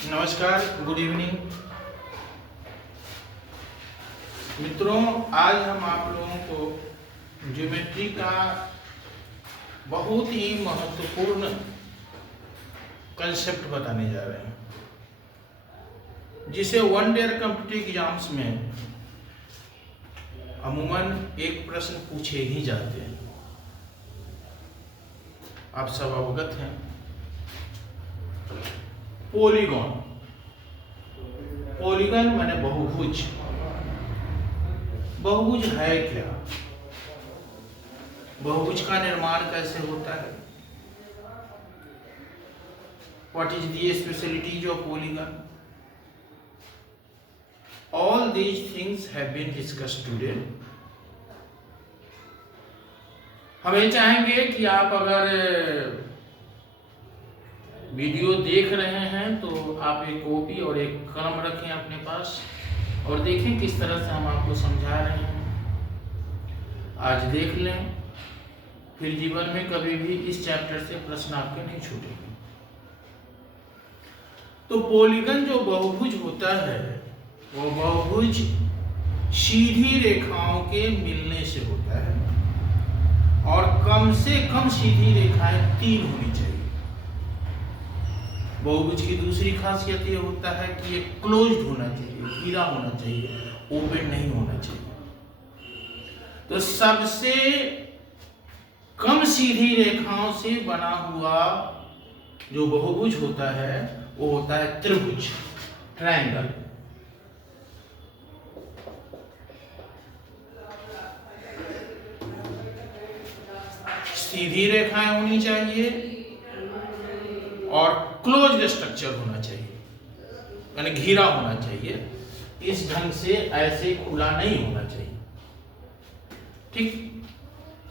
नमस्कार, good evening मित्रों। आज हम आप लोगों को ज्योमेट्री का बहुत ही महत्वपूर्ण कंसेप्ट बताने जा रहे हैं, जिसे वन ईयर कॉम्पिटिटिव एग्जाम्स में अमूमन एक प्रश्न पूछे ही जाते हैं। आप सब अवगत हैं। पॉलीगॉन, पॉलीगन माने बहुभुज। बहुभुज है क्या? बहुभुज का निर्माण कैसे होता है? What is the specialties of polygon? All these things have been discussed today. हम ये चाहेंगे कि आप अगर वीडियो देख रहे हैं तो आप एक कॉपी और एक कलम रखें अपने पास और देखें किस तरह से हम आपको समझा रहे हैं। आज देख लें, फिर जीवन में कभी भी इस चैप्टर से प्रश्न आपके नहीं छूटेंगे। तो पॉलीगन जो बहुभुज होता है वो बहुभुज सीधी रेखाओं के मिलने से होता है और कम से कम सीधी रेखाएं 3 होनी चाहिए। बहुभुज की दूसरी खासियत ये होता है कि ये क्लोज्ड होना चाहिए, घिरा होना चाहिए, ओपन नहीं होना चाहिए। तो सबसे कम सीधी रेखाओं से बना हुआ जो बहुभुज होता है वो होता है त्रिभुज, ट्रायंगल। सीधी रेखाएं होनी चाहिए और क्लोज्ड स्ट्रक्चर होना चाहिए, यानी घिरा होना चाहिए। इस ढंग से ऐसे खुला नहीं होना चाहिए। ठीक,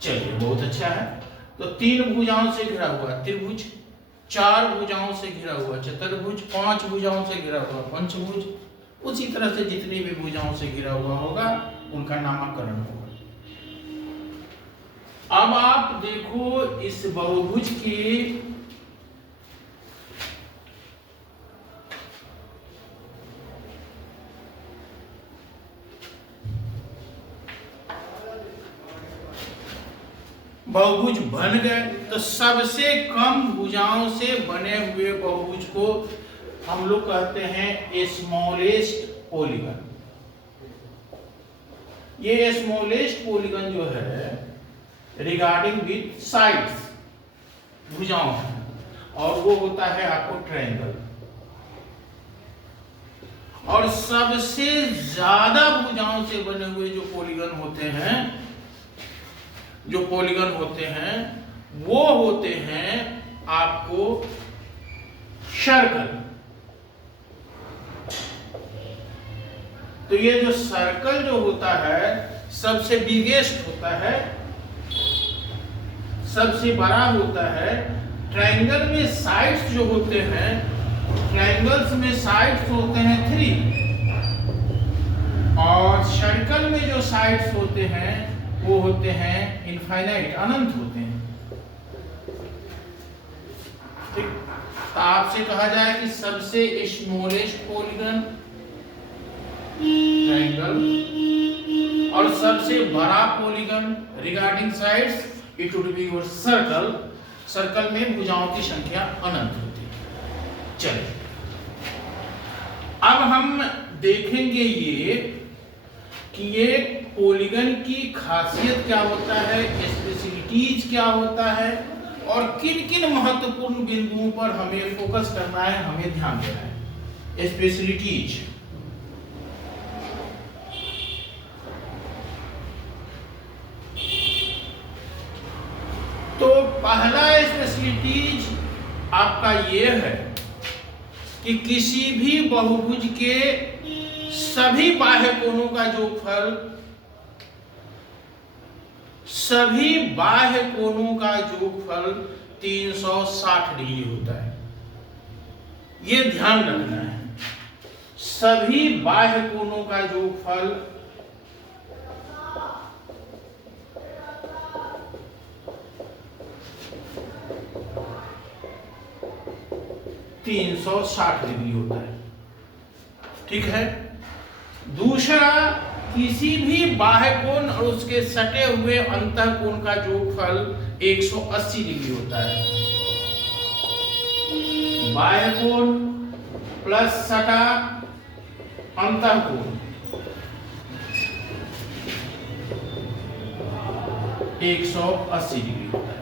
चलिए, बहुत अच्छा है। तो 3 भुजाओं से घिरा हुआ त्रिभुज, 4 भुजाओं से घिरा हुआ चतुर्भुज, 5 भुजाओं से घिरा हुआ पंचभुज, उसी तरह से जितनी भी भुजाओं से घिरा हुआ होगा उनका नामकरण होगा। अब आप देखो इस बहुभुज की बहुभुज बन गए तो सबसे कम भुजाओं से बने हुए बहुभुज को हम लोग कहते हैं स्मॉलेस्ट पॉलीगन। ये स्मॉलेस्ट पॉलीगन जो है रिगार्डिंग विथ साइड्स, भुजाओं है, और वो होता है आपको ट्रायंगल। और सबसे ज्यादा भुजाओं से बने हुए जो पॉलीगन होते हैं वो होते हैं आपको सर्कल। तो ये जो सर्कल जो होता है सबसे बिगेस्ट होता है, सबसे बड़ा होता है। ट्रायंगल में साइड्स जो होते हैं, ट्रायंगल्स में साइड्स होते हैं 3 और सर्कल में जो साइड्स होते हैं वो होते हैं इनफाइनाइट, अनंत होते हैं। ठीक, तो आपसे कहा जाए कि सबसे स्मॉलेस्ट पॉलीगन ट्रायंगल और सबसे बड़ा polygon regarding sides it would be your circle. Circle में भुजाओं की संख्या अनंत होती है। चलिए, अब हम देखेंगे ये कि ये पॉलीगन की खासियत क्या होता है, स्पेशलिटीज क्या होता है और किन किन महत्वपूर्ण बिंदुओं पर हमें फोकस करना है, हमें ध्यान देना है। स्पेशलिटीज, तो पहला स्पेशलिटीज आपका ये है कि किसी भी बहुभुज के सभी बाह्य कोणों का जोगफल, सभी बाह्य कोणों का जोगफल 360 डिग्री होता है। ये ध्यान रखना है, सभी बाह्य कोणों का जोगफल 360 360 डिग्री होता है। ठीक है। दूसरा, किसी भी बाह्य कोण और उसके सटे हुए अंतः कोण का जोगफल 180 डिग्री होता है। बाह्य कोण प्लस सटा अंतः कोण 180 डिग्री होता है।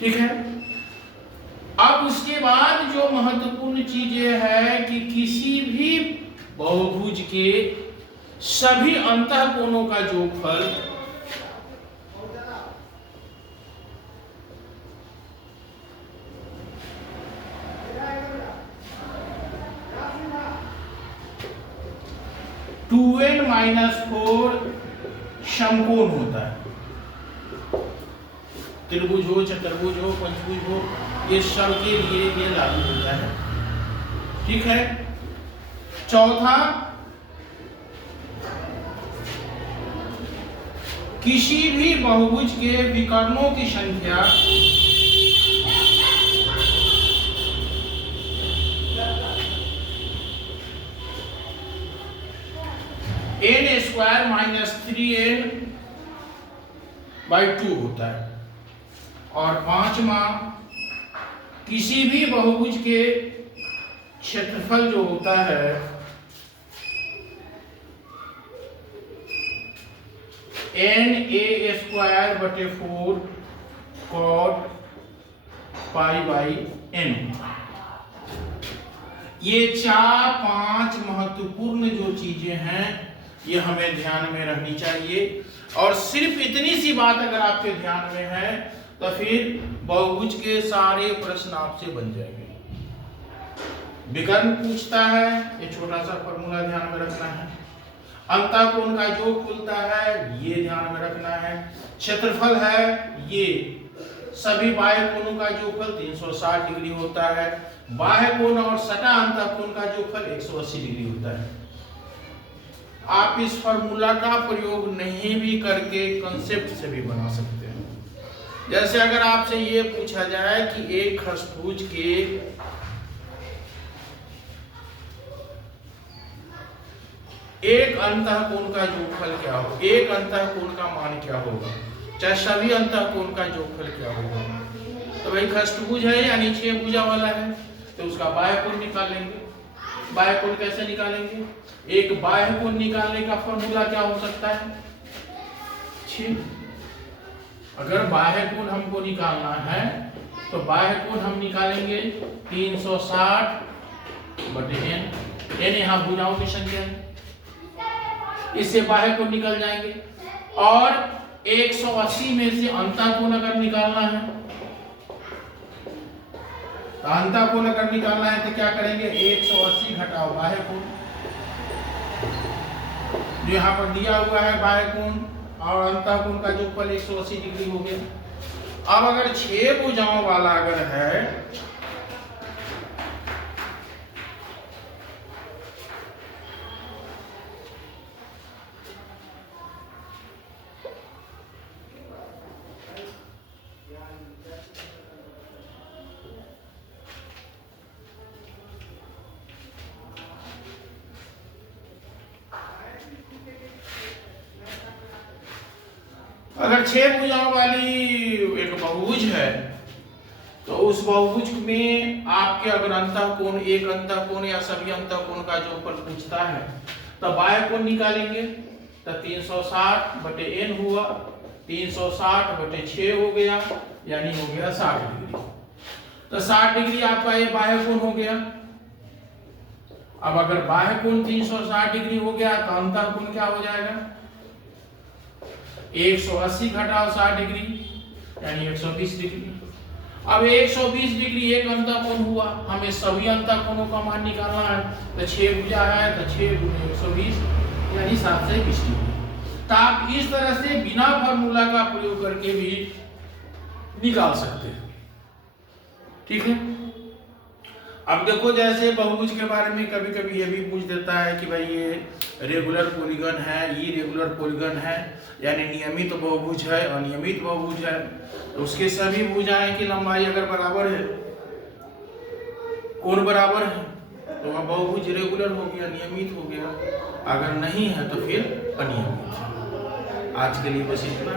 ठीक है। अब उसके बाद जो महत्वपूर्ण चीज ये है कि किसी भी बहुभुज के सभी अंतः कोणों का जोगफल 2n-4 समकोण होता है। त्रिभुज हो, चतुर्भुज हो, पंचभुज हो, ये सब के लिए ये लागू होता है। ठीक है। चौथा, किसी भी बहुभुज के विकर्णों की संख्या n² - 3n/2 होता है। और पांचवा, किसी भी बहुभुज के क्षेत्रफल जो होता है na²/4 cot π/n। ये 4-5 महत्वपूर्ण जो चीजें हैं ये हमें ध्यान में रखनी चाहिए। और सिर्फ इतनी सी बात अगर आपके ध्यान में है तो फिर बहुभुज के सारे प्रश्न आपसे बन जाएंगे। विकर्ण पूछता है, ये छोटा सा फॉर्मूला ध्यान में रखना है। अंतः कोण का योग खुलता है, ये ध्यान में रखना है। क्षेत्रफल है, ये सभी बाह्य कोणों का जोगफल 360 डिग्री होता है। बाह्य कोण और सटा अंतः कोण का जोगफल 180 डिग्री होता है। आप इस फॉर्मूला का प्रयोग नहीं भी करके कंसेप्ट से भी बना सकते हैं। जैसे अगर आपसे ये पूछा जाए कि एक खष्टभुज के एक अंतः कोण का जोगफल क्या हो, एक अंतः कोण का मान क्या होगा, चाहे सभी अंतः कोण का जोगफल क्या होगा। तो भाई खष्टभुज है यानी 6 भुजा वाला है, तो उसका बाह्य कोण निकालेंगे। बाह्य कोण कैसे निकालेंगे? एक बाह्य कोण निकालने का फॉर्मूला क्या हो सकता है? 6। अगर बाह्य कोण हमको निकालना है तो बाह्य कोण हम निकालेंगे 360/n। n यहाँ भुजाओं की संख्या है, इससे बाह्य कोण निकल जाएंगे। और 180 में से अंतः कोण अगर निकालना है तो अंतः कोण अगर निकालना है तो क्या करेंगे? 180 घटाओ बाह्य कोण, जो यहाँ पर दिया हुआ है बाह्य कोण और अंतः कोण का जोगफल 180 डिग्री हो गया। अब अगर 6 भुजाओं वाला अगर है अगर 6 भुजाओं वाली एक बहुभुज है तो उस बहुभुज में आपके अगर अंतः कोण, एक अंतः कोण या सभी अंतः कोण का जोगफल पूछता है तो बाह्य कोण निकालेंगे तो 360/n हुआ, 360/6 हो गया, यानी हो गया 60 डिग्री। तो 60 डिग्री आपका ये बाह्य कोण हो गया। अब अगर बाह्य कोण 360 डिग्री हो गया तो अंतः कोण क्या हो जाएगा? 180 घटाओ 60 डिग्री यानी 120 डिग्री। अब 120 डिग्री एक अंतः कोण हुआ, हमें सभी अंतः कोणों का मान निकालना है। तो 6 भुजा है तो 6 × 120 यानी 720 डिग्री। तो आप इस तरह से बिना फॉर्मूला का प्रयोग करके भी निकाल सकते हैं। ठीक है। अब देखो, जैसे बहुभुज के बारे में कभी कभी ये भी पूछ देता है कि भाई ये रेगुलर पॉलीगन है, इरेगुलर पॉलीगन है, यानी नियमित बहुभुज है, अनियमित बहुभुज है। तो उसके सभी भुजाएं की लंबाई अगर बराबर है, कोण बराबर है, तो वह बहुभुज रेगुलर हो गया, नियमित हो गया। अगर नहीं है तो फिर अनियमित है। आज के लिए बस इतना।